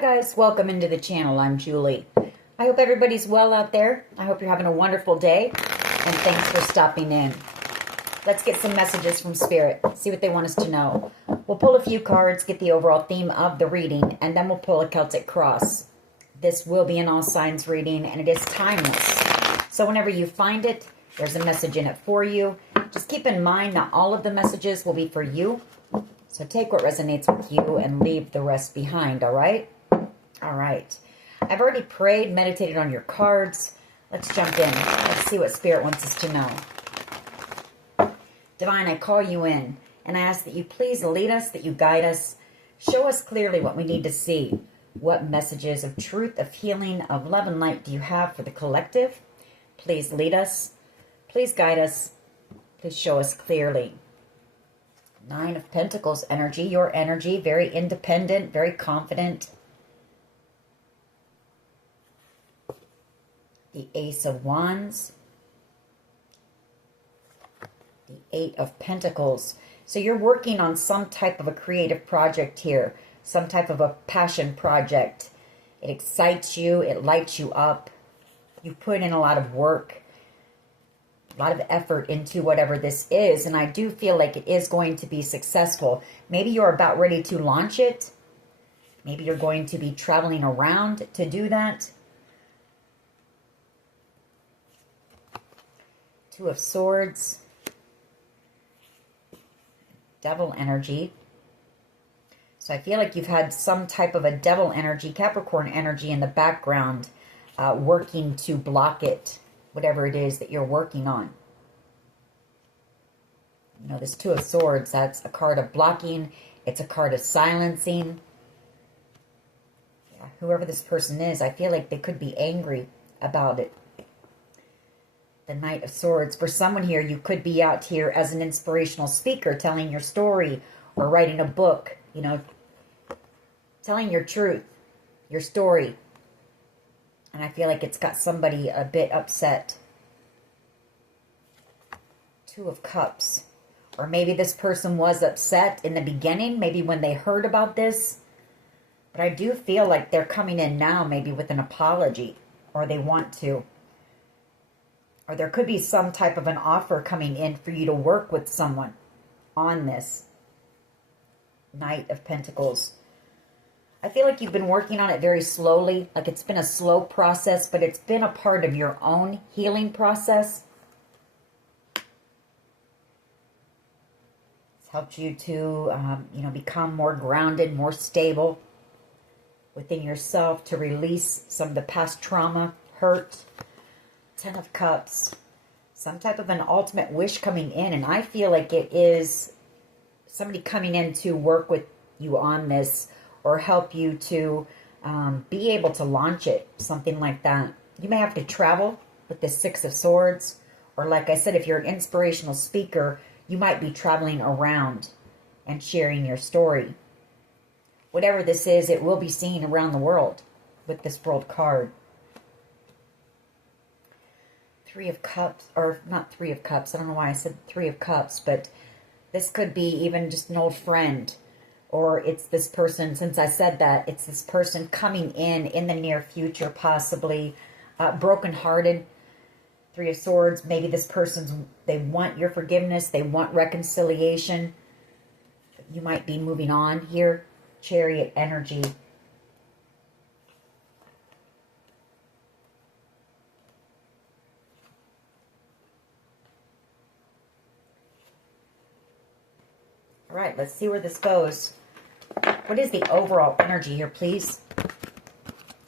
guys, welcome into the channel. I'm Julie. I hope everybody's well out there. I hope you're having a wonderful day, and thanks for stopping in. Let's get some messages from Spirit, see what they want us to know. We'll pull a few cards, get the overall theme of the reading, and then we'll pull a Celtic cross. This will be an all signs reading, and it is timeless. So whenever you find it, there's a message in it for you. Just keep in mind, not all of the messages will be for you. So take what resonates with you and leave the rest behind, all right? All right. I've already prayed, meditated on your cards. Let's jump in. Let's see what Spirit wants us to know. Divine, I call you in, and I ask that you please lead us, that you guide us. Show us clearly what we need to see. What messages of truth, of healing, of love and light do you have for the collective? Please lead us. Please guide us. Please show us clearly. Nine of Pentacles energy, your energy, very independent, very confident. The Ace of Wands. The Eight of Pentacles. So you're working on some type of a creative project here, some type of a passion project. It excites you, it lights you up. You put in a lot of work, a lot of effort into whatever this is, and I do feel like it is going to be successful. Maybe you're about ready to launch it. Maybe you're going to be traveling around to do that. Two of Swords. Devil energy. So I feel like you've had some type of a devil energy, Capricorn energy in the background, working to block it, whatever it is that you're working on. You know, this Two of Swords, that's a card of blocking. It's a card of silencing. Yeah, whoever this person is, I feel like they could be angry about it. The Knight of Swords. For someone here, you could be out here as an inspirational speaker, telling your story or writing a book, you know, telling your truth, your story. And I feel like it's got somebody a bit upset. Two of Cups. Or maybe this person was upset in the beginning, maybe when they heard about this. But I do feel like they're coming in now, maybe with an apology, or they want to. Or there could be some type of an offer coming in for you to work with someone on this. Knight of Pentacles. I feel like you've been working on it very slowly, like it's been a slow process, but it's been a part of your own healing process. It's helped you to, become more grounded, more stable within yourself, to release some of the past trauma, hurt. Ten of Cups. Some type of an ultimate wish coming in, and I feel like it is somebody coming in to work with you on this, or help you to be able to launch it, something like that. You may have to travel with the Six of Swords, or like I said, if you're an inspirational speaker, you might be traveling around and sharing your story. Whatever this is, it will be seen around the world with this World card. Three of Cups, or not Three of Cups, I don't know why I said Three of Cups, but this could be even just an old friend. Or it's this person, since I said that, it's this person coming in the near future, possibly brokenhearted. Three of Swords, maybe this person's, they want your forgiveness, they want reconciliation. You might be moving on here. Chariot energy. All right, let's see where this goes. What is the overall energy here, please?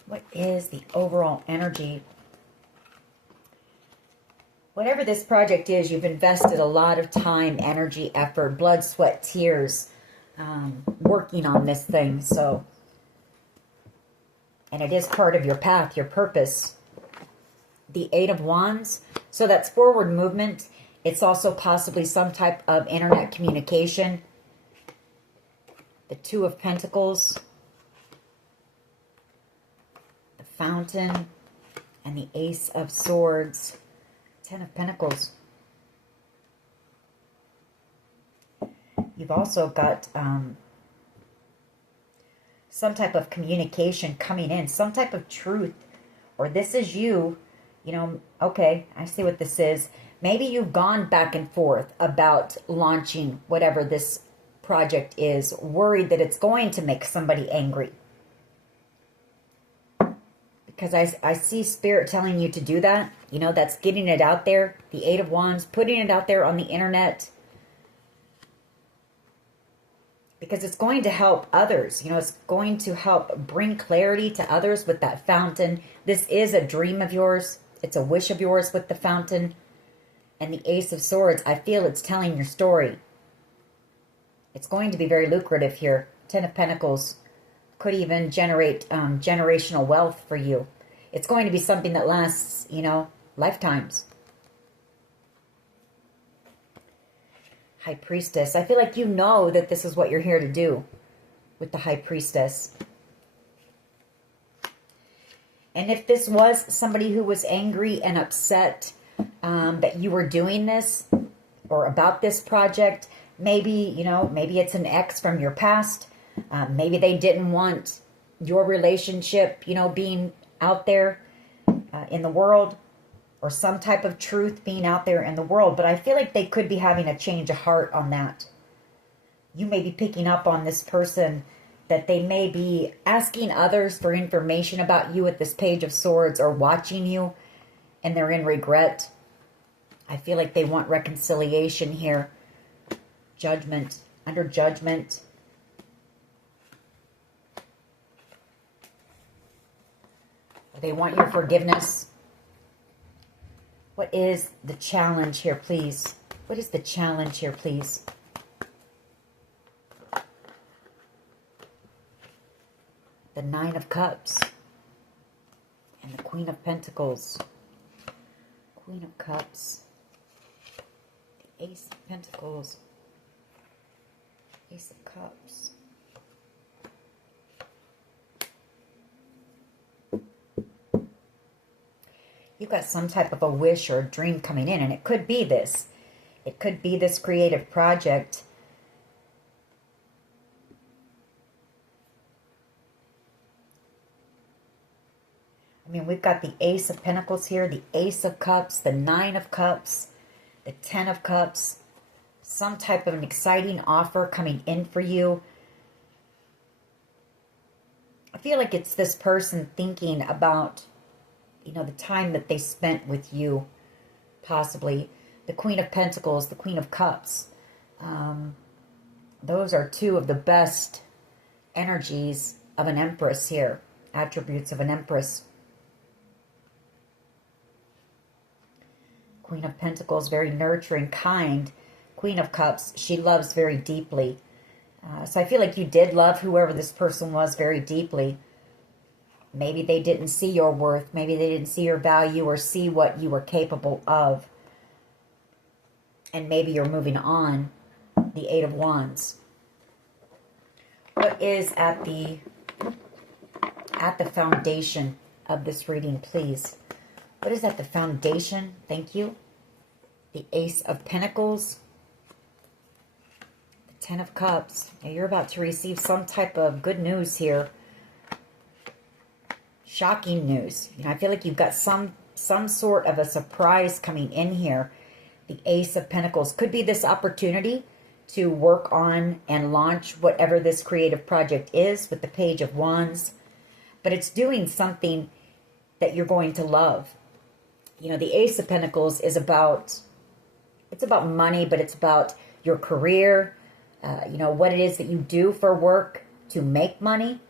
What is the overall energy? Whatever this project is, you've invested a lot of time, energy, effort, blood, sweat, tears, working on this thing. So, and it is part of your path, your purpose. The Eight of Wands. So that's forward movement. It's also possibly some type of internet communication. The Two of Pentacles, the Fountain, and the Ace of Swords. Ten of Pentacles. You've also got some type of communication coming in, some type of truth, or this is you, you know, okay, I see what this is. Maybe you've gone back and forth about launching whatever this project is, worried that it's going to make somebody angry. Because I see Spirit telling you to do that. You know, that's getting it out there. The Eight of Wands, putting it out there on the internet. Because it's going to help others. You know, it's going to help bring clarity to others with that fountain. This is a dream of yours. It's a wish of yours with the fountain. And the Ace of Swords, I feel it's telling your story. It's going to be very lucrative here. Ten of Pentacles could even generate generational wealth for you. It's going to be something that lasts, you know, lifetimes. High Priestess. I feel like you know that this is what you're here to do with the High Priestess. And if this was somebody who was angry and upset that you were doing this or about this project, maybe, you know, maybe it's an ex from your past. Maybe they didn't want your relationship, you know, being out there in the world, or some type of truth being out there in the world. But I feel like they could be having a change of heart on that. You may be picking up on this person, that they may be asking others for information about you with this Page of Swords, or watching you, and they're in regret. I feel like they want reconciliation here. Judgment. Under judgment. They want your forgiveness. What is the challenge here, please? What is the challenge here, please? The Nine of Cups. And the Queen of Pentacles. Queen of Cups. The Ace of Pentacles. Ace of Cups. You've got some type of a wish or a dream coming in, and it could be this. It could be this creative project. I mean, we've got the Ace of Pentacles here, the Ace of Cups, the Nine of Cups, the Ten of Cups. Some type of an exciting offer coming in for you. I feel like it's this person thinking about, you know, the time that they spent with you, possibly. The Queen of Pentacles, the Queen of Cups. Those are two of the best energies of an Empress here. Attributes of an Empress. Queen of Pentacles, very nurturing, kind. Queen of Cups, she loves very deeply. So I feel like you did love whoever this person was very deeply. Maybe they didn't see your worth. Maybe they didn't see your value or see what you were capable of. And maybe you're moving on. The Eight of Wands. What is at the foundation of this reading, please? What is at the foundation? Thank you. The Ace of Pentacles. The Ten of Cups. Now you're about to receive some type of good news here. Shocking news. You know, I feel like you've got some sort of a surprise coming in here. The Ace of Pentacles could be this opportunity to work on and launch whatever this creative project is with the Page of Wands. But it's doing something that you're going to love. You know, the Ace of Pentacles is about, it's about money, but it's about your career, you know, what it is that you do for work to make money.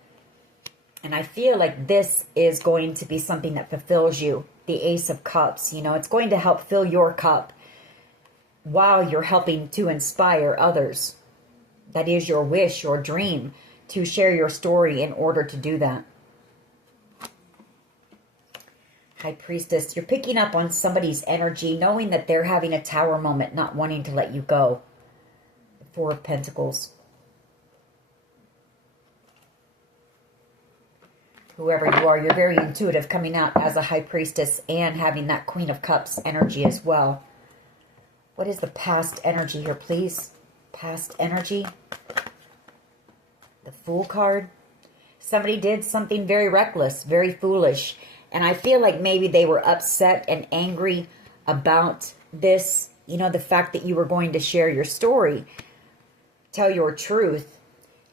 And I feel like this is going to be something that fulfills you. The Ace of Cups, you know, it's going to help fill your cup while you're helping to inspire others. That is your wish, your dream, to share your story in order to do that. High Priestess, you're picking up on somebody's energy, knowing that they're having a tower moment, not wanting to let you go. The Four of Pentacles. Whoever you are, you're very intuitive, coming out as a High Priestess and having that Queen of Cups energy as well. What is the past energy here, please? Past energy. The Fool card. Somebody did something very reckless, very foolish. And I feel like maybe they were upset and angry about this, you know, the fact that you were going to share your story, tell your truth,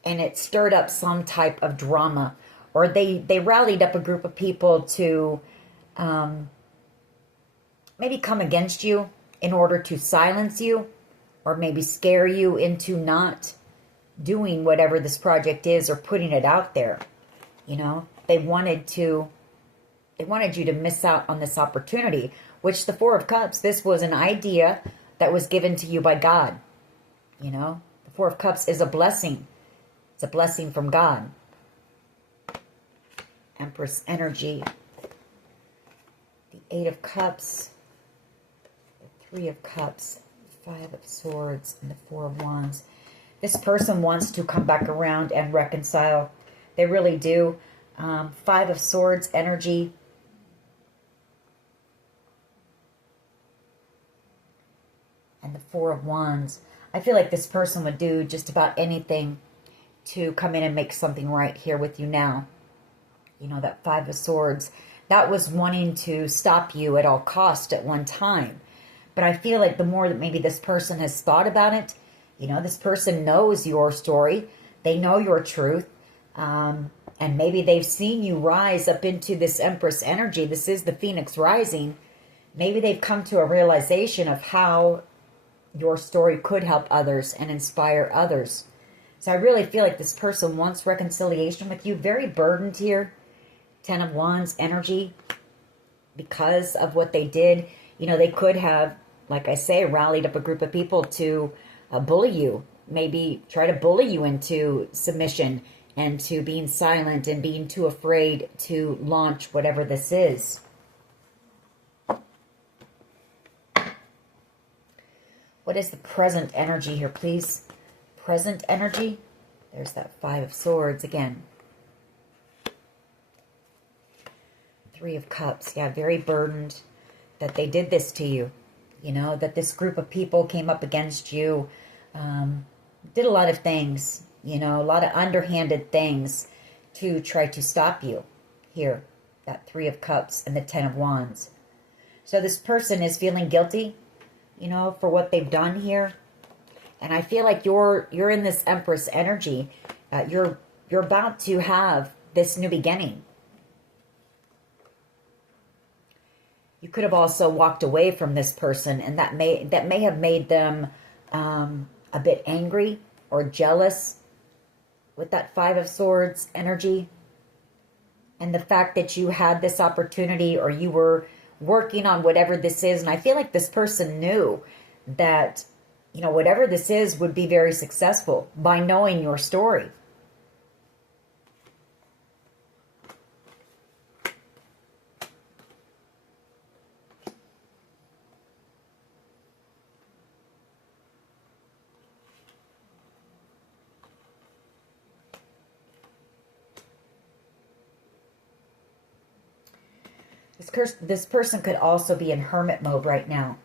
and it stirred up some type of drama. Or they rallied up a group of people to maybe come against you in order to silence you, or maybe scare you into not doing whatever this project is or putting it out there. You know, they wanted you to miss out on this opportunity, which the Four of Cups, this was an idea that was given to you by God. You know, the Four of Cups is a blessing. It's a blessing from God. Empress energy. The Eight of Cups. The Three of Cups. Five of Swords and the Four of Wands. This person wants to come back around and reconcile. They really do. Five of Swords energy. And the Four of Wands. I feel like this person would do just about anything to come in and make something right here with you now. You know, that Five of Swords. That was wanting to stop you at all cost at one time. But I feel like the more that maybe this person has thought about it, you know, this person knows your story. They know your truth. And maybe they've seen you rise up into this Empress energy. This is the Phoenix rising. Maybe they've come to a realization of how your story could help others and inspire others. So I really feel like this person wants reconciliation with you. Very burdened here. Ten of Wands energy. Because of what they did. You know, they could have, like I say, rallied up a group of people to bully you. Maybe try to bully you into submission and to being silent and being too afraid to launch whatever this is. What is the present energy here, please? Present energy. There's that Five of Swords again. Three of Cups. Yeah, very burdened that they did this to you. You know, that this group of people came up against you, did a lot of things, you know, a lot of underhanded things to try to stop you. Here, that Three of Cups and the Ten of Wands. So this person is feeling guilty, you know, for what they've done here. And I feel like you're in this Empress energy. You're about to have this new beginning. You could have also walked away from this person, and that may have made them a bit angry or jealous with that Five of Swords energy. And the fact that you had this opportunity, or you were working on whatever this is. And I feel like this person knew that, you know, whatever this is would be very successful by knowing your story. This person could also be in hermit mode right now.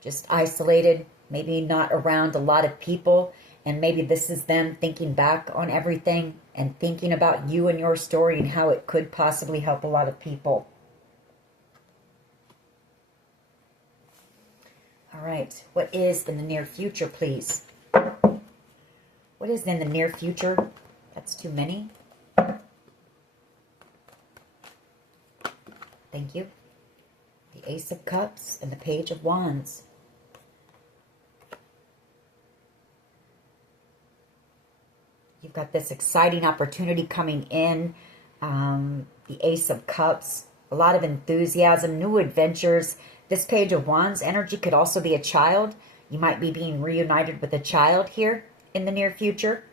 Just isolated, maybe not around a lot of people. And maybe this is them thinking back on everything and thinking about you and your story and how it could possibly help a lot of people. All right. What is in the near future, please? What is in the near future? That's too many. Thank you. The Ace of Cups and the Page of Wands. You've got this exciting opportunity coming in. The Ace of Cups. A lot of enthusiasm, new adventures. This Page of Wands energy could also be a child. You might be being reunited with a child here in the near future.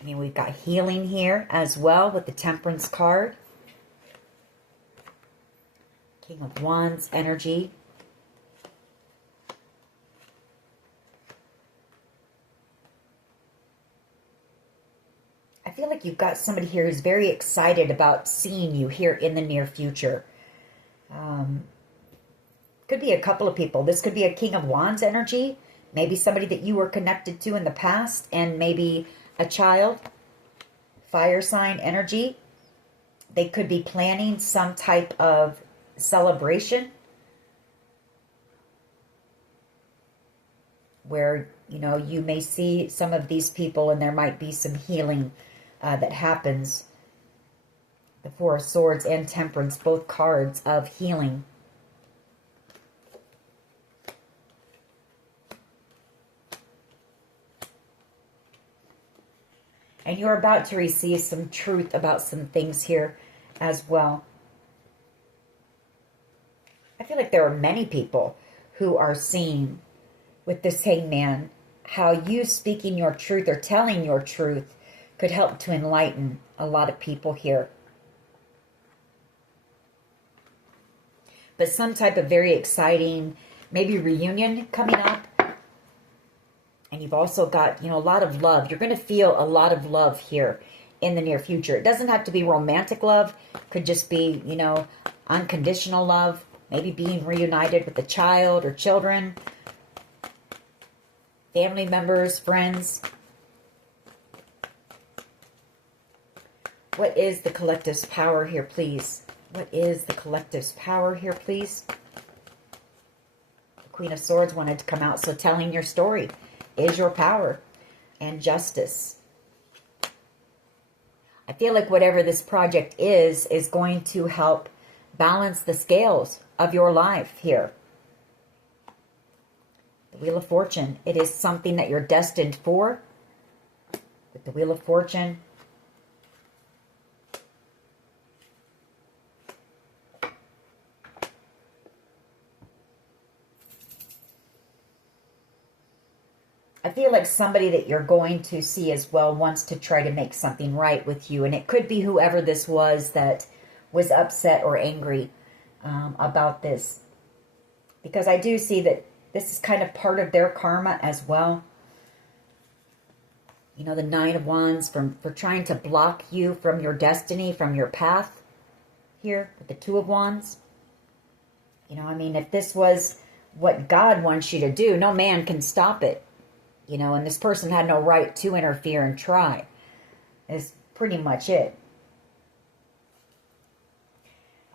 I mean, we've got healing here as well with the Temperance card. King of Wands energy. I feel like you've got somebody here who's very excited about seeing you here in the near future. Could be a couple of people. This could be a King of Wands energy. Maybe somebody that you were connected to in the past, and maybe a child. Fire sign energy. They could be planning some type of celebration where, you know, you may see some of these people and there might be some healing that happens. The Four of Swords and Temperance, both cards of healing. And you're about to receive some truth about some things here as well. I feel like there are many people who are seeing with this Hangman how you speaking your truth or telling your truth could help to enlighten a lot of people here. But some type of very exciting, maybe reunion coming up. And you've also got, you know, a lot of love. You're going to feel a lot of love here in the near future. It doesn't have to be romantic love. It could just be, you know, unconditional love. Maybe being reunited with a child or children. Family members, friends. What is the collective's power here, please? What is the collective's power here, please? The Queen of Swords wanted to come out, so telling your story is your power. And justice. I feel like whatever this project is going to help balance the scales of your life here. The Wheel of Fortune. It is something that you're destined for. With the Wheel of Fortune. I feel like somebody that you're going to see as well wants to try to make something right with you. And it could be whoever this was that was upset or angry about this. Because I do see that this is kind of part of their karma as well. You know, the Nine of Wands for trying to block you from your destiny, from your path here with the Two of Wands. You know, I mean, if this was what God wants you to do, no man can stop it. You know, and this person had no right to interfere and try. Is pretty much it.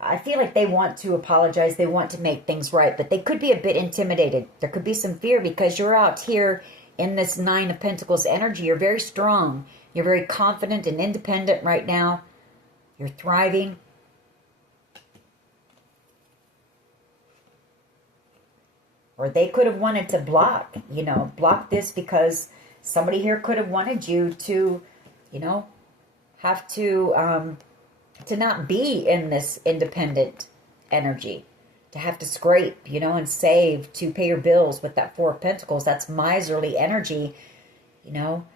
I feel like they want to apologize. They want to make things right. But they could be a bit intimidated. There could be some fear because you're out here in this Nine of Pentacles energy. You're very strong. You're very confident and independent right now. You're thriving. Or they could have wanted to block, you know, block this because somebody here could have wanted you to, you know, have to not be in this independent energy. To have to scrape, you know, and save to pay your bills with that Four of Pentacles. That's miserly energy, you know,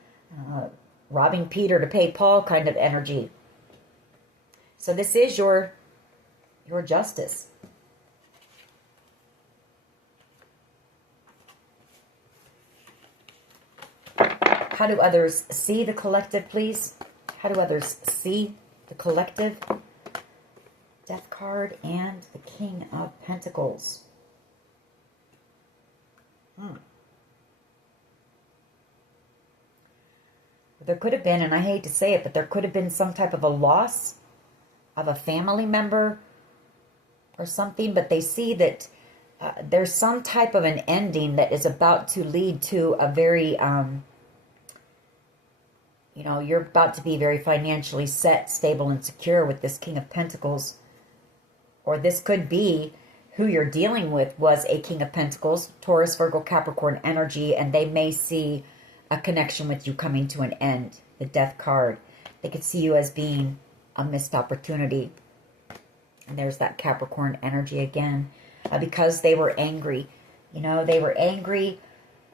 robbing Peter to pay Paul kind of energy. So this is your justice. How do others see the collective, please? How do others see the collective? Death card and the King of Pentacles. There could have been, and I hate to say it, but there could have been some type of a loss of a family member or something, but they see that there's some type of an ending that is about to lead to a very... you know, you're about to be very financially set, stable, and secure with this King of Pentacles. Or this could be who you're dealing with was a King of Pentacles, Taurus, Virgo, Capricorn energy, and they may see a connection with you coming to an end. The Death card. They could see you as being a missed opportunity. And there's that Capricorn energy again. Because they were angry. You know, they were angry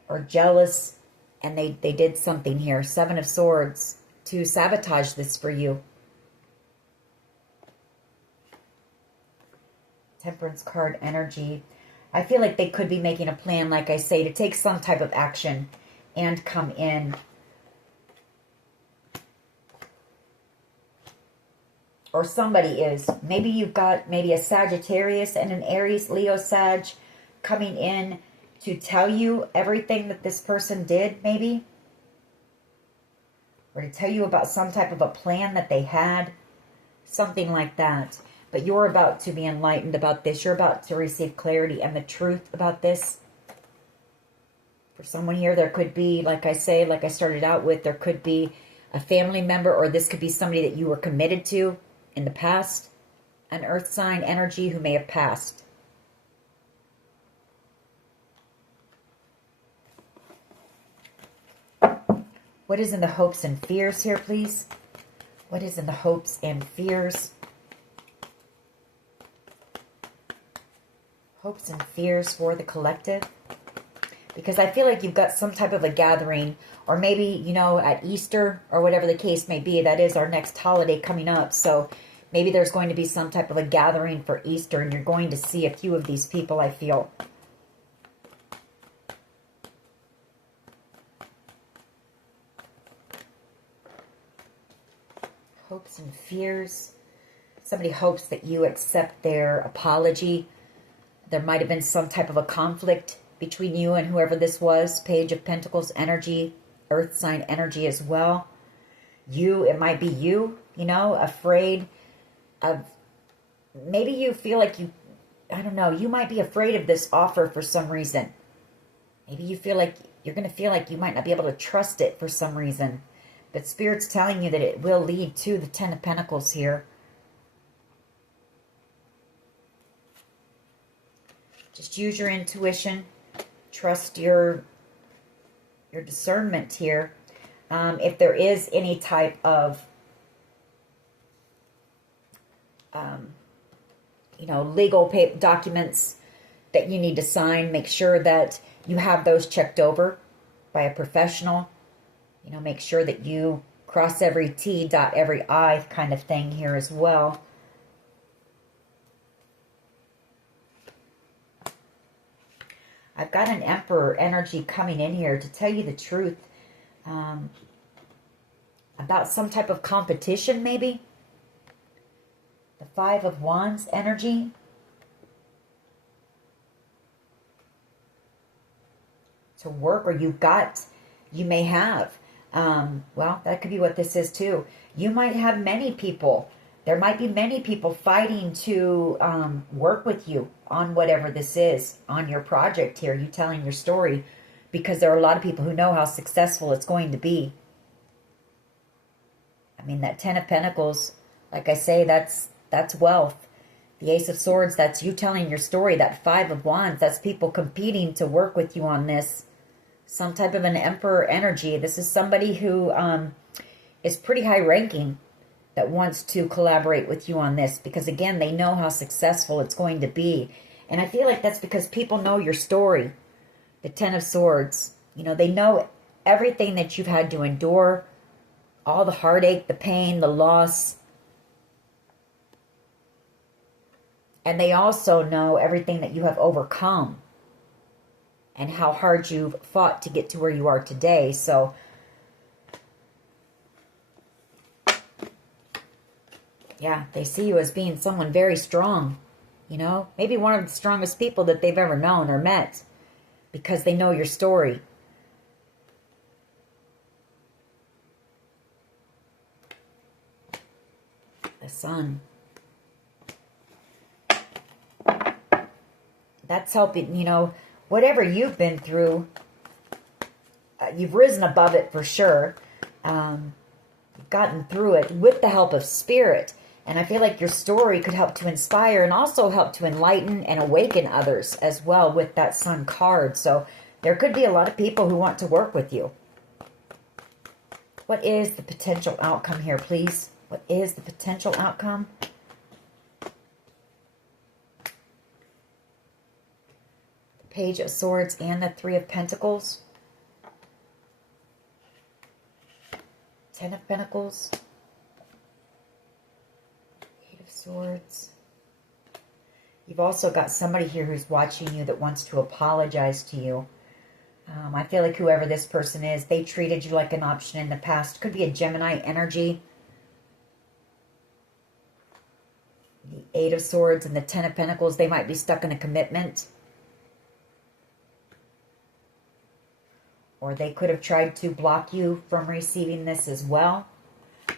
or jealous. And they did something here. Seven of Swords to sabotage this for you. Temperance card energy. I feel like they could be making a plan, like I say, to take some type of action and come in. Or somebody is. Maybe you've got maybe a Sagittarius and an Aries, Leo, Sag coming in to tell you everything that this person did, maybe. Or to tell you about some type of a plan that they had. Something like that. But you're about to be enlightened about this. You're about to receive clarity and the truth about this. For someone here, there could be, like I say, like I started out with, there could be a family member, or this could be somebody that you were committed to in the past. An earth sign energy who may have passed. What is in the hopes and fears here, please? What is in the hopes and fears? Hopes and fears for the collective. Because I feel like you've got some type of a gathering, or maybe, you know, at Easter, or whatever the case may be. That is our next holiday coming up. So maybe there's going to be some type of a gathering for Easter, and you're going to see a few of these people, I feel. Hopes and fears. Somebody hopes that you accept their apology. There might have been some type of a conflict between you and whoever this was. Page of Pentacles energy, earth sign energy as well. It might be you, you know, afraid of, maybe you feel like you, I don't know, you might be afraid of this offer for some reason. Maybe you feel like you're going to feel like you might not be able to trust it for some reason. But Spirit's telling you that it will lead to the Ten of Pentacles here. Just use your intuition. Trust your discernment here. If there is any type of, you know, legal documents that you need to sign, make sure that you have those checked over by a professional. You know, make sure that you cross every T, dot every I kind of thing here as well. I've got an Emperor energy coming in here to tell you the truth about some type of competition, maybe. The Five of Wands energy. To work, or you may have. Well, that could be what this is too. You might have many people. There might be many people fighting to work with you on whatever this is, on your project here, you telling your story, because there are a lot of people who know how successful it's going to be. I mean, that Ten of Pentacles, like I say, that's wealth. The Ace of Swords, that's you telling your story. That Five of Wands, that's people competing to work with you on this. Some type of an Emperor energy. This is somebody who is pretty high ranking that wants to collaborate with you on this, because again, they know how successful it's going to be. And I feel like that's because people know your story. The Ten of Swords, you know, they know everything that you've had to endure, all the heartache, the pain, the loss. And they also know everything that you have overcome and how hard you've fought to get to where you are today. So yeah, they see you as being someone very strong, you know, maybe one of the strongest people that they've ever known or met, because they know your story. The Sun. That's helping, you know, whatever you've been through, you've risen above it for sure. You've gotten through it with the help of Spirit. And I feel like your story could help to inspire and also help to enlighten and awaken others as well with that Sun card. So there could be a lot of people who want to work with you. What is the potential outcome here, please? What is the potential outcome? Page of Swords and the Three of Pentacles. Ten of Pentacles. Eight of Swords. You've also got somebody here who's watching you that wants to apologize to you. I feel like whoever this person is, they treated you like an option in the past. Could be a Gemini energy. The Eight of Swords and the Ten of Pentacles, they might be stuck in a commitment. Or they could have tried to block you from receiving this as well.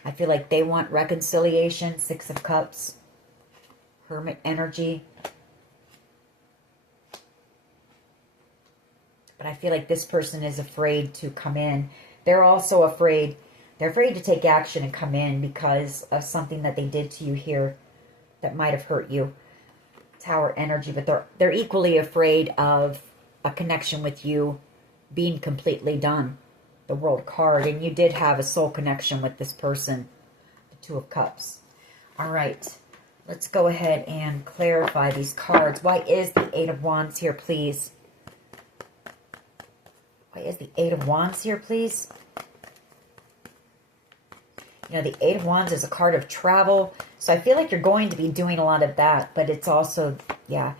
I feel like they want reconciliation. Six of Cups. Hermit energy. But I feel like this person is afraid to come in. They're also afraid. They're afraid to take action and come in because of something that they did to you here that might have hurt you. Tower energy. But they're equally afraid of a connection with you being completely done. The World card. And you did have a soul connection with this person. The Two of Cups. All right. Let's go ahead and clarify these cards. Why is the Eight of Wands here, please? Why is the Eight of Wands here, please? You know, the Eight of Wands is a card of travel. So I feel like you're going to be doing a lot of that. But it's also, yeah,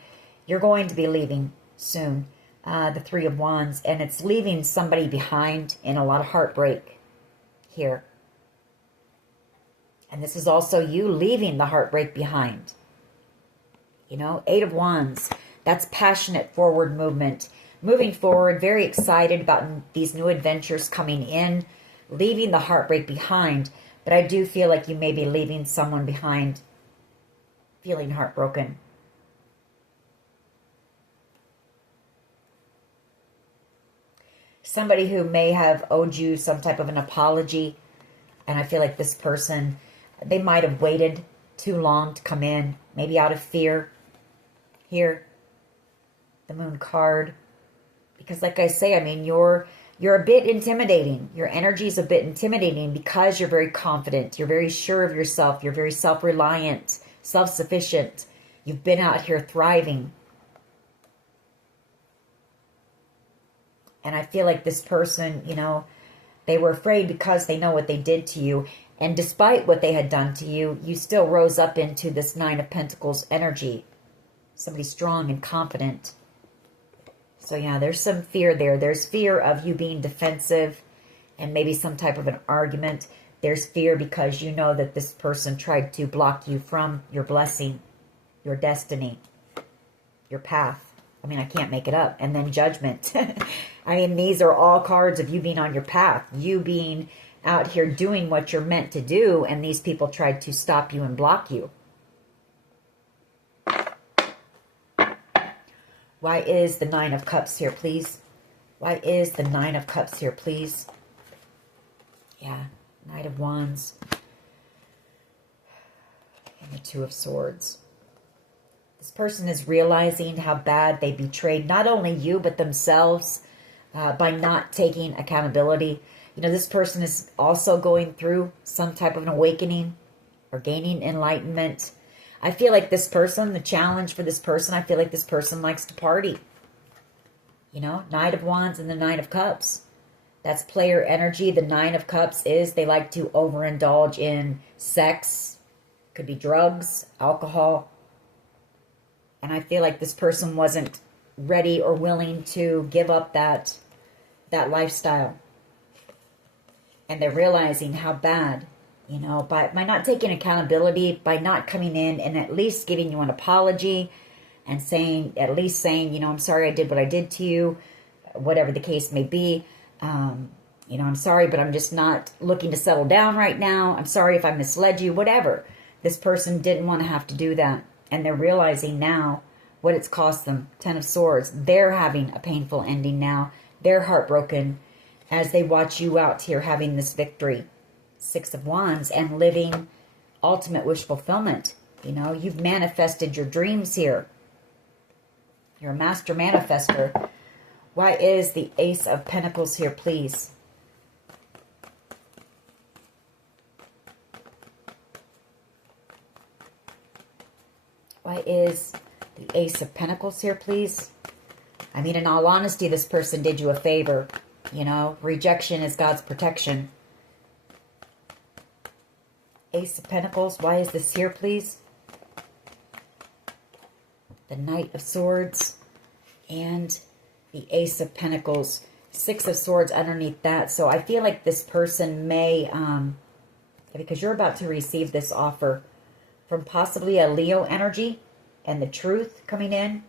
you're going to be leaving soon. The Three of Wands. And it's leaving somebody behind in a lot of heartbreak here. And this is also you leaving the heartbreak behind. You know, Eight of Wands. That's passionate forward movement. Moving forward, very excited about these new adventures coming in. Leaving the heartbreak behind. But I do feel like you may be leaving someone behind. Feeling heartbroken. Somebody who may have owed you some type of an apology. And I feel like this person, they might have waited too long to come in. Maybe out of fear. Here. The Moon card. Because like I say, I mean, you're a bit intimidating. Your energy is a bit intimidating because you're very confident. You're very sure of yourself. You're very self-reliant, self-sufficient. You've been out here thriving. And I feel like this person, you know, they were afraid because they know what they did to you. And despite what they had done to you, you still rose up into this Nine of Pentacles energy. Somebody strong and confident. So yeah, there's some fear there. There's fear of you being defensive and maybe some type of an argument. There's fear because you know that this person tried to block you from your blessing, your destiny, your path. I mean, I can't make it up. And then Judgment. I mean, these are all cards of you being on your path. You being out here doing what you're meant to do. And these people tried to stop you and block you. Why is the Nine of Cups here, please? Why is the Nine of Cups here, please? Yeah, Knight of Wands. And the Two of Swords. This person is realizing how bad they betrayed not only you, but themselves by not taking accountability. You know, this person is also going through some type of an awakening or gaining enlightenment. I feel like this person, the challenge for this person, I feel like this person likes to party. You know, Knight of Wands and the Nine of Cups. That's player energy. The Nine of Cups is they like to overindulge in sex. Could be drugs, alcohol. And I feel like this person wasn't ready or willing to give up that lifestyle. And they're realizing how bad. You know, by not taking accountability, by not coming in and at least giving you an apology and saying, at least saying, you know, I'm sorry I did what I did to you, whatever the case may be. You know, I'm sorry, but I'm just not looking to settle down right now. I'm sorry if I misled you, whatever. This person didn't want to have to do that. And they're realizing now what it's cost them. Ten of Swords. They're having a painful ending now. They're heartbroken as they watch you out here having this victory. Six of Wands and living ultimate wish fulfillment. You know, you've manifested your dreams here. You're a master manifester. Why is the Ace of Pentacles here, please? Why is the Ace of Pentacles here, please? I mean, in all honesty, this person did you a favor. You know, rejection is God's protection. Ace of Pentacles. Why is this here, please? The Knight of Swords and the Ace of Pentacles. Six of Swords underneath that. So I feel like this person may, because you're about to receive this offer from possibly a Leo energy and the Truth coming in.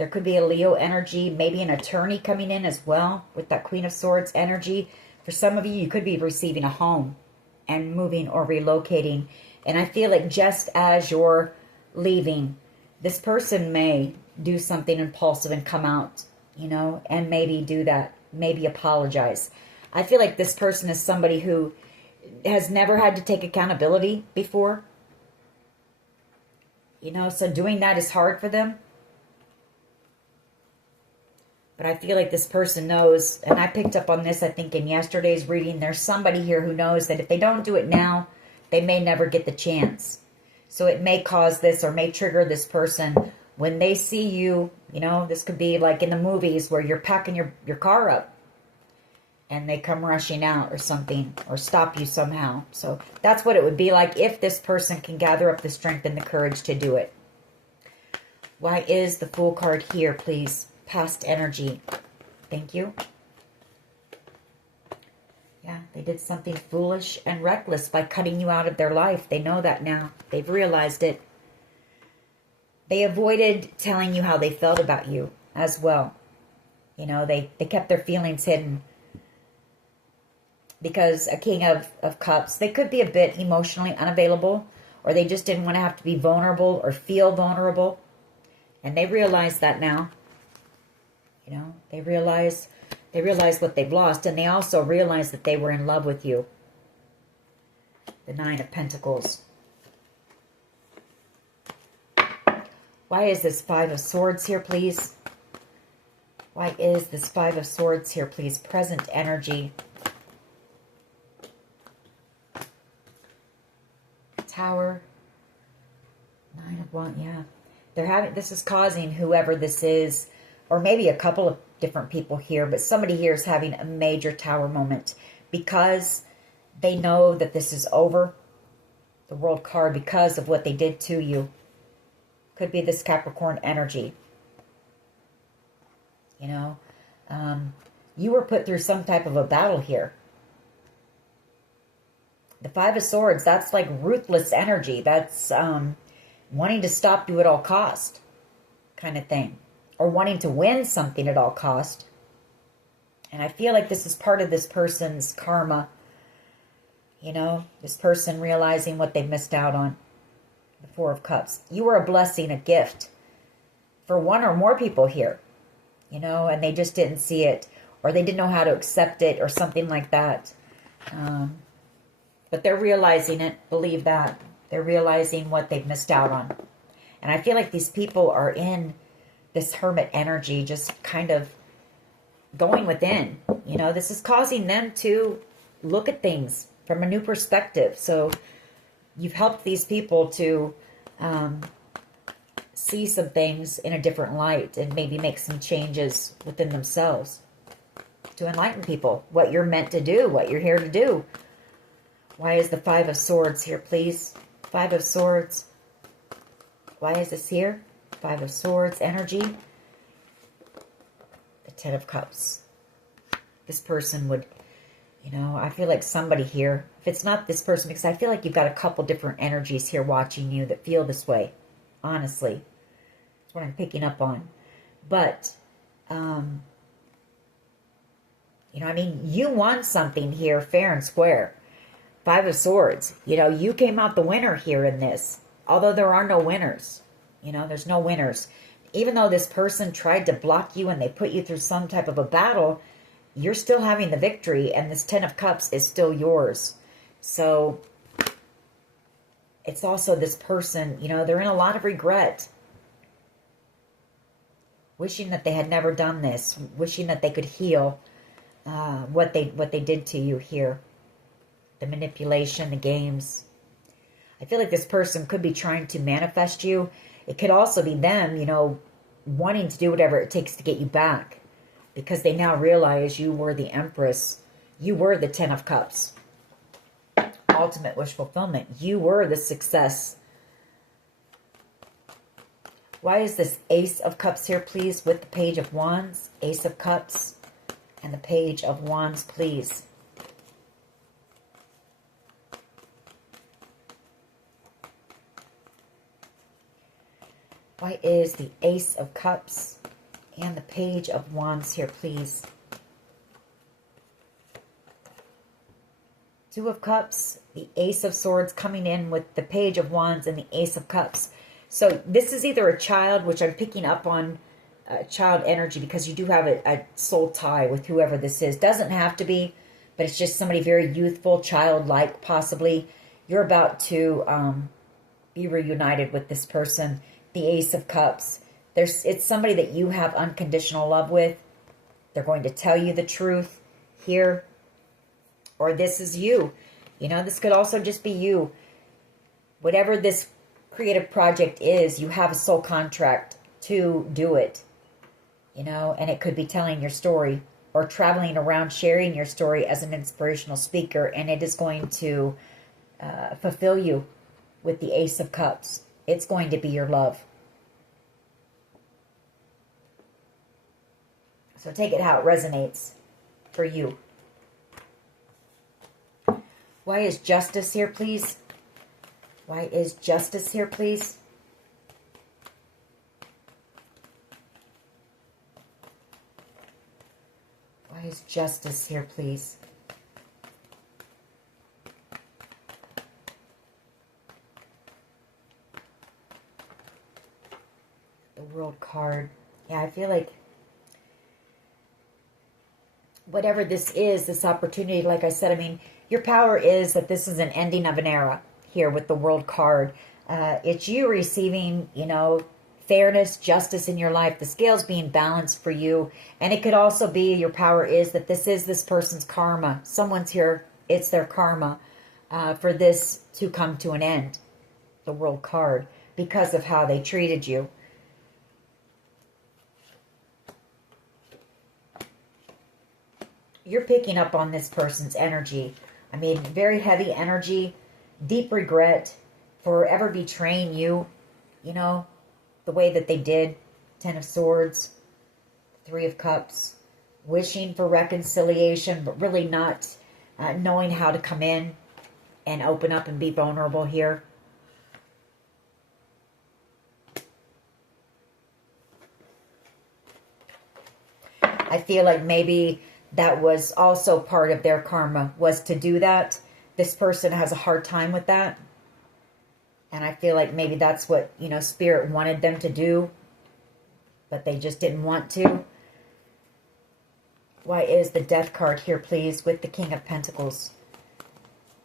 There could be a Leo energy, maybe an attorney coming in as well with that Queen of Swords energy. For some of you, you could be receiving a home and moving or relocating. And I feel like just as you're leaving, this person may do something impulsive and come out, you know, and maybe do that, maybe apologize. I feel like this person is somebody who has never had to take accountability before. You know, so doing that is hard for them. But I feel like this person knows, and I picked up on this, I think, in yesterday's reading. There's somebody here who knows that if they don't do it now, they may never get the chance. So it may cause this or may trigger this person when they see you. You know, this could be like in the movies where you're packing your car up and they come rushing out or something, or stop you somehow. So that's what it would be like if this person can gather up the strength and the courage to do it. Why is the Fool card here, please? Past energy. Thank you. Yeah, they did something foolish and reckless by cutting you out of their life. They know that now. They've realized it. They avoided telling you how they felt about you as well. You know, they kept their feelings hidden. Because a King of Cups, they could be a bit emotionally unavailable, or they just didn't want to have to be vulnerable or feel vulnerable. And they realize that now. You know, they realize what they've lost, and they also realize that they were in love with you. The Nine of Pentacles. Why is this Five of Swords here, please? Why is this Five of Swords here, please? Present energy. Tower. Nine of Wands, yeah. This is causing whoever this is, or maybe a couple of different people here, but somebody here is having a major Tower moment because they know that this is over. The World card, because of what they did to you. Could be this Capricorn energy. You know, you were put through some type of a battle here. The Five of Swords, that's like ruthless energy. That's wanting to stop you at all cost kind of thing. Or wanting to win something at all cost. And I feel like this is part of this person's karma. You know, this person realizing what they missed out on. The Four of Cups. You were a blessing, a gift for one or more people here. You know, and they just didn't see it. Or they didn't know how to accept it or something like that. But they're realizing it. Believe that. They're realizing what they've missed out on. And I feel like these people are in this hermit energy, just kind of going within. You know, this is causing them to look at things from a new perspective. So you've helped these people to see some things in a different light and maybe make some changes within themselves to enlighten people what you're meant to do, what you're here to do. Why is the Five of Swords here, please? Five of Swords. Why is this here? Five of Swords energy. The Ten of Cups. This person would, you know, I feel like somebody here, if it's not this person, because I feel like you've got a couple different energies here watching you that feel this way, honestly. That's what I'm picking up on. But, you know, I mean, you won something here fair and square. Five of Swords. You know, you came out the winner here in this. Although there are no winners. You know, there's no winners. Even though this person tried to block you and they put you through some type of a battle, you're still having the victory, and this Ten of Cups is still yours. So it's also this person, you know, they're in a lot of regret. Wishing that they had never done this. Wishing that they could heal what they did to you here. The manipulation, the games. I feel like this person could be trying to manifest you. It could also be them, you know, wanting to do whatever it takes to get you back. Because they now realize you were the Empress. You were the Ten of Cups. Ultimate wish fulfillment. You were the success. Why is this Ace of Cups here, please, with the Page of Wands? Ace of Cups and the Page of Wands, please. Why is the Ace of Cups And the Page of Wands here, please. Two of Cups, the Ace of Swords coming in with the Page of Wands and the Ace of Cups. So this is either a child, which I'm picking up on child energy because you do have a soul tie with whoever this is. Doesn't have to be, but it's just somebody very youthful, childlike, possibly. You're about to be reunited with this person. The Ace of Cups. It's somebody that you have unconditional love with. They're going to tell you the truth here. Or this is you. You know, this could also just be you. Whatever this creative project is, you have a soul contract to do it. You know, and it could be telling your story or traveling around sharing your story as an inspirational speaker. And it is going to fulfill you with the Ace of Cups. It's going to be your love. So take it how it resonates for you. Why is justice here, please? Why is justice here, please? Why is justice here, please? The World card. Yeah, I feel like whatever this is, this opportunity, like I said, I mean, your power is that this is an ending of an era here with the World card. It's you receiving, you know, fairness, justice in your life, the scales being balanced for you. And it could also be your power is that this is this person's karma. Someone's here, it's their karma for this to come to an end, the World card, because of how they treated you. You're picking up on this person's energy. I mean, very heavy energy, deep regret, forever betraying you, you know, the way that they did. Ten of Swords, Three of Cups, wishing for reconciliation, but really not knowing how to come in and open up and be vulnerable here. I feel like maybe that was also part of their karma, was to do that. This person has a hard time with that. And I feel like maybe that's what, you know, Spirit wanted them to do, but they just didn't want to. Why is the Death card here, please, with the King of Pentacles?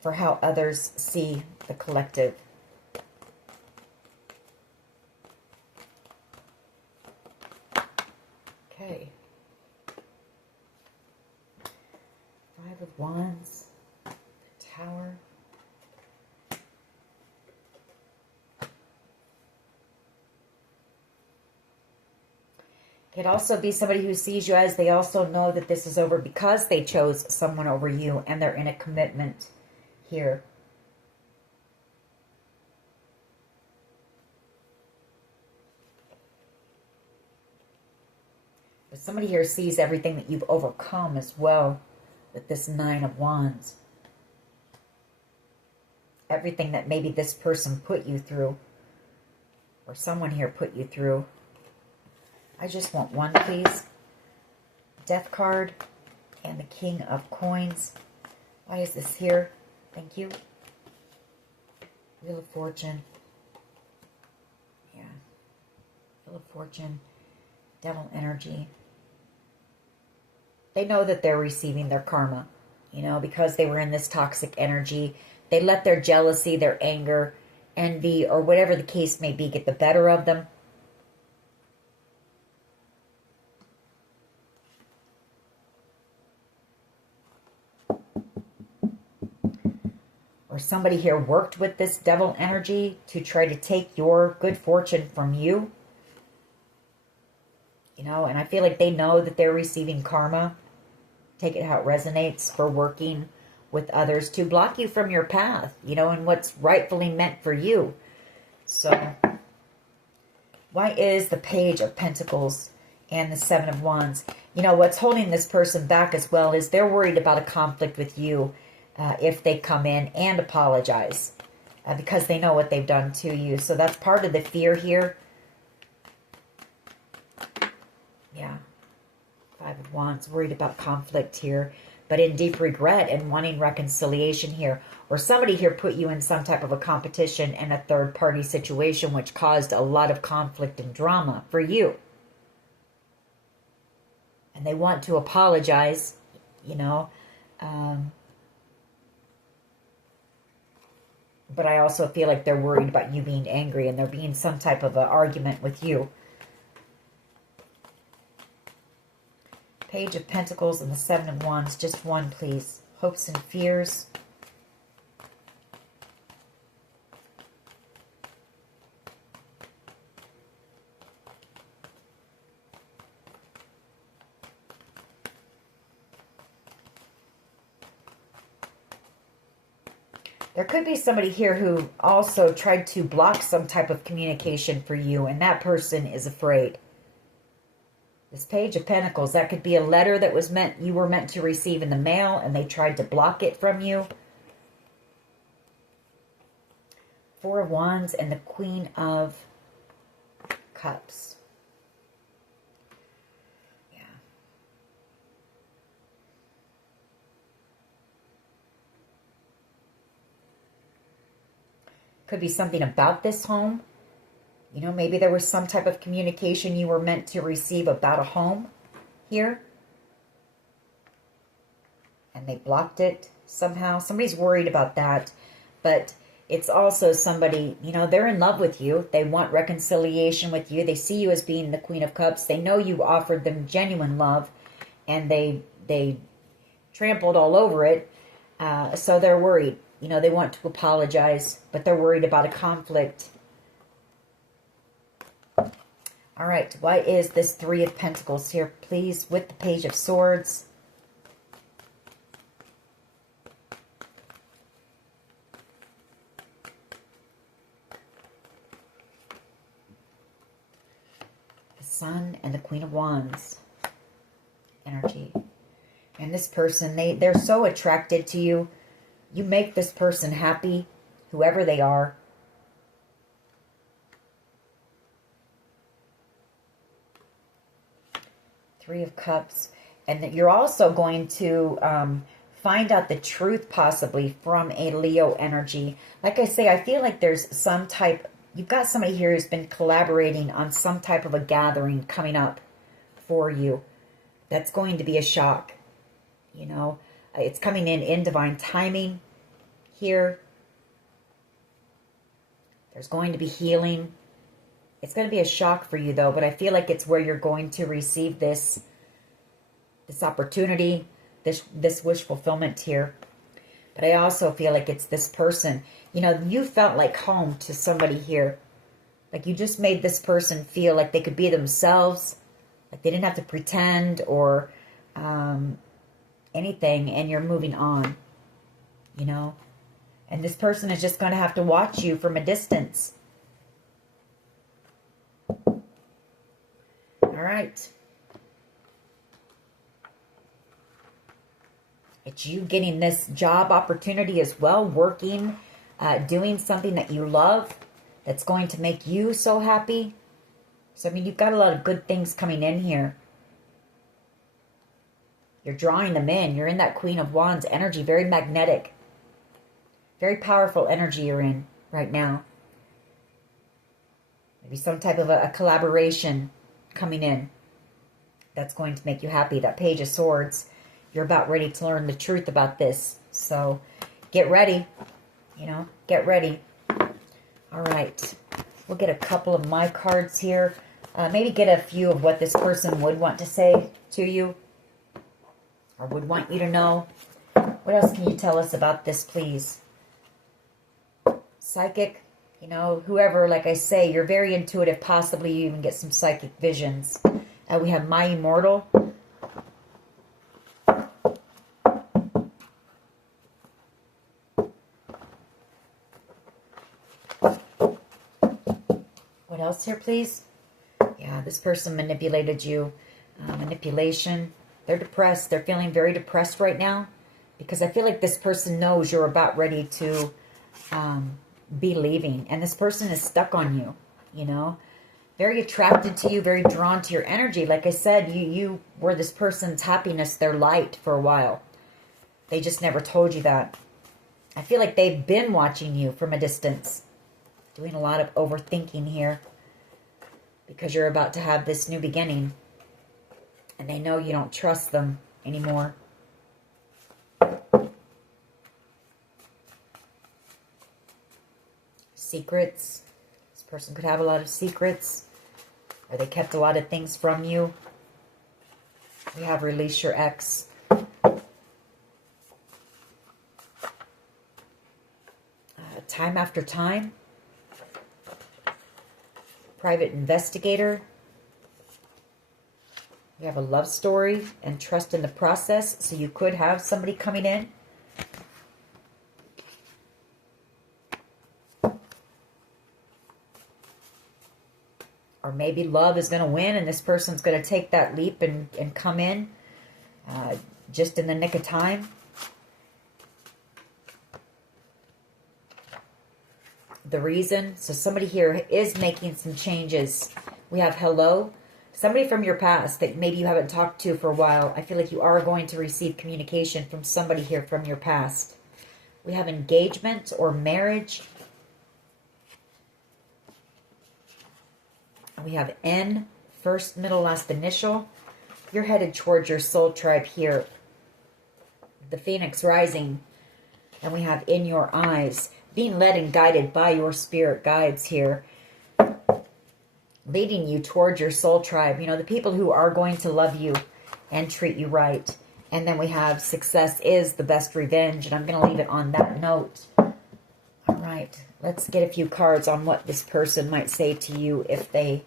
For how others see the collective. Okay. Five of Wands, the Tower. Could also be somebody who sees you as they also know that this is over because they chose someone over you and they're in a commitment here. But somebody here sees everything that you've overcome as well with this Nine of Wands. Everything that maybe this person put you through, or someone here put you through. I just want one, please. Death card and the King of Coins. Why is this here? Thank you. Wheel of Fortune. Yeah. Wheel of Fortune. Devil energy. They know that they're receiving their karma, you know, because they were in this toxic energy. They let their jealousy, their anger, envy, or whatever the case may be, get the better of them. Or somebody here worked with this devil energy to try to take your good fortune from you. You know, and I feel like they know that they're receiving karma. Take it how it resonates for working with others to block you from your path, you know, and what's rightfully meant for you. So, why is the Page of Pentacles and the Seven of Wands? You know, what's holding this person back as well is they're worried about a conflict with you. If they come in and apologize because they know what they've done to you. So that's part of the fear here. Yeah. Five of Wands, worried about conflict here, but in deep regret and wanting reconciliation here. Or somebody here put you in some type of a competition and a third-party situation, which caused a lot of conflict and drama for you. And they want to apologize, you know. But I also feel like they're worried about you being angry and there being some type of an argument with you. Page of Pentacles and the Seven of Wands. Just one, please. Hopes and fears. There could be somebody here who also tried to block some type of communication for you, and that person is afraid. This Page of Pentacles, that could be a letter that was you were meant to receive in the mail, and they tried to block it from you. Four of Wands and the Queen of Cups. Could be something about this home. You know, maybe there was some type of communication you were meant to receive about a home here. And they blocked it somehow. Somebody's worried about that. But it's also somebody, you know, they're in love with you. They want reconciliation with you. They see you as being the Queen of Cups. They know you offered them genuine love. And they trampled all over it. So they're worried. You know, they want to apologize, but they're worried about a conflict. All right, why is this Three of Pentacles here, please, with the Page of Swords? The Sun and the Queen of Wands. Energy. And this person, they're so attracted to you. You make this person happy, whoever they are. Three of Cups. And that you're also going to find out the truth possibly from a Leo energy. Like I say, I feel like there's some type, you've got somebody here who's been collaborating on some type of a gathering coming up for you. That's going to be a shock, you know. It's coming in divine timing here. There's going to be healing. It's going to be a shock for you, though, but I feel like it's where you're going to receive this opportunity, this wish fulfillment here. But I also feel like it's this person. You know, you felt like home to somebody here. Like you just made this person feel like they could be themselves, like they didn't have to pretend or anything, and you're moving on, you know. And this person is just going to have to watch you from a distance. All right. It's you getting this job opportunity as well, working, doing something that you love, that's going to make you so happy. So, I mean, you've got a lot of good things coming in here. You're drawing them in. You're in that Queen of Wands energy, very magnetic. Very powerful energy you're in right now. Maybe some type of a collaboration coming in that's going to make you happy. That Page of Swords, you're about ready to learn the truth about this. So get ready, you know, get ready. All right, we'll get a couple of my cards here. Maybe get a few of what this person would want to say to you or would want you to know. What else can you tell us about this, please? Psychic, you know, whoever, like I say, you're very intuitive. Possibly you even get some psychic visions. We have My Immortal. What else here, please? Yeah, this person manipulated you. Manipulation. They're depressed. They're feeling very depressed right now because I feel like this person knows you're about ready to be leaving, and this person is stuck on you, you know. very attracted to you, very drawn to your energy. Like I said, you were this person's happiness, their light for a while. They just never told you that. I feel like they've been watching you from a distance, doing a lot of overthinking here because you're about to have this new beginning and they know you don't trust them anymore. Secrets. This person could have a lot of secrets, or they kept a lot of things from you. We have release your ex. Time after time. Private investigator. We have a love story and trust in the process. So you could have somebody coming in. Or maybe love is going to win and this person's going to take that leap and come in just in the nick of time. The reason, so somebody here is making some changes. We have hello. Somebody from your past that maybe you haven't talked to for a while. I feel like you are going to receive communication from somebody here from your past. We have engagement or marriage. We have N, first, middle, last initial. You're headed towards your soul tribe here. The Phoenix rising. And we have in your eyes. Being led and guided by your spirit guides here. Leading you towards your soul tribe. You know, the people who are going to love you and treat you right. And then we have success is the best revenge. And I'm going to leave it on that note. All right. Let's get a few cards on what this person might say to you if they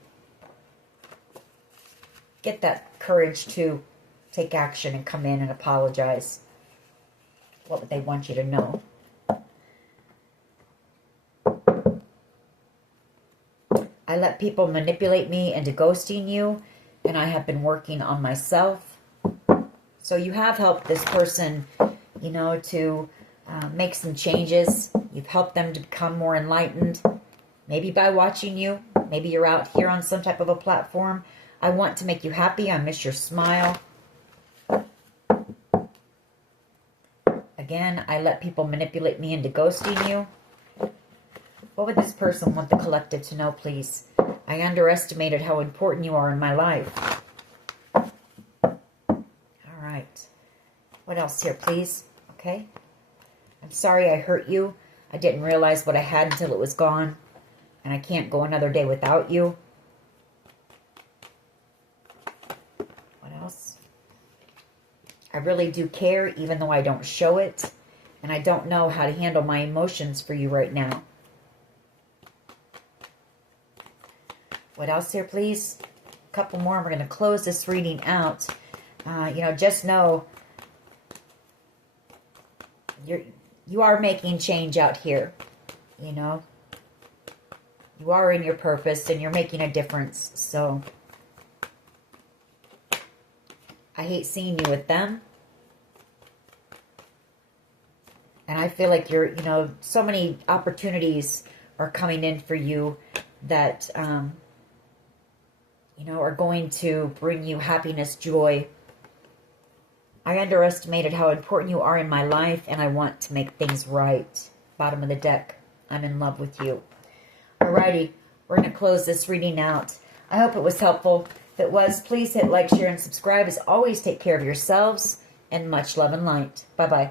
get that courage to take action and come in and apologize. What would they want you to know? I let people manipulate me into ghosting you, and I have been working on myself. So you have helped this person, you know, to make some changes. You've helped them to become more enlightened, maybe by watching you. Maybe you're out here on some type of a platform. I want to make you happy. I miss your smile. Again, I let people manipulate me into ghosting you. What would this person want the collective to know, please? I underestimated how important you are in my life. All right. What else here, please? Okay. I'm sorry I hurt you. I didn't realize what I had until it was gone. And I can't go another day without you. What else? I really do care, even though I don't show it. And I don't know how to handle my emotions for you right now. What else here, please? A couple more. We're going to close this reading out. You know, just know you are making change out here. You know, you are in your purpose and you're making a difference. So I hate seeing you with them. And I feel like you're, you know, so many opportunities are coming in for you that, you know, are going to bring you happiness, joy. I underestimated how important you are in my life, and I want to make things right. Bottom of the deck. I'm in love with you. Alrighty, we're going to close this reading out. I hope it was helpful. If it was, please hit like, share, and subscribe. As always, take care of yourselves, and much love and light. Bye-bye.